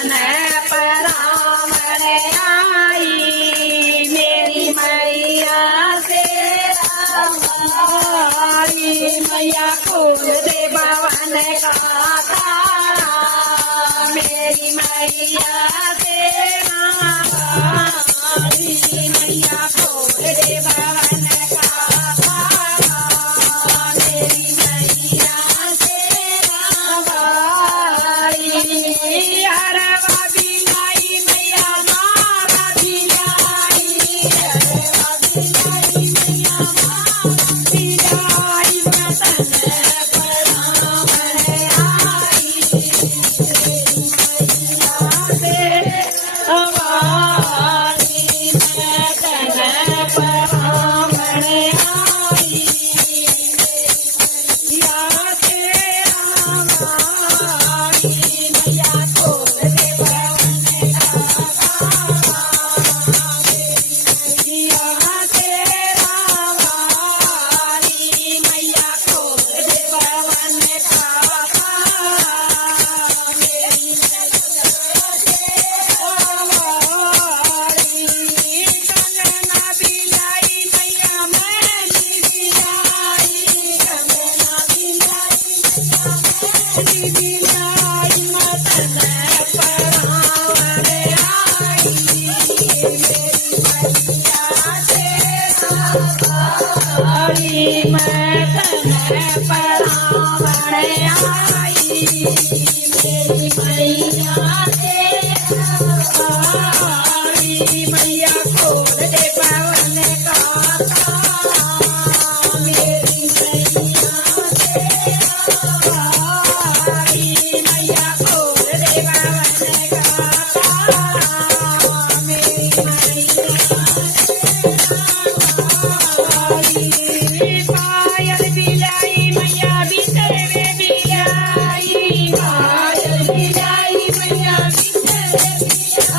तने परावणे आई मेरी मैया से आई मैया कुल दे भवन का तारा मेरी मैया से आई मैया कुल दे भवन का तारा मेरी मैया से आई हरवा बिलाई मैया मारा बिलाई हरवा बिलाई मैया मारा बिलाई मतन परावणे आई मैया से अवारी मतन परावणे आई मैया से अवारी मैया कुल दे भवन का मैया से अवारी मैया कुल दे भवन का मेरी अवारी कंगना बिलाई मैया मैनी बिलाई कंगना बिलाई मैया मैनी बिलाई मतन परावणे आई मेरी मैया से आई मतन परावणे आई मेरी मैया से आई मैया कुल दे भवन का तारा मेरी मैया से आई मैया कुल दे भवन का तारा मेरी मैया आई पायल बिलाई मैया भीतर में बिलाई पायल बिलाई मैया भीतर में बिलाई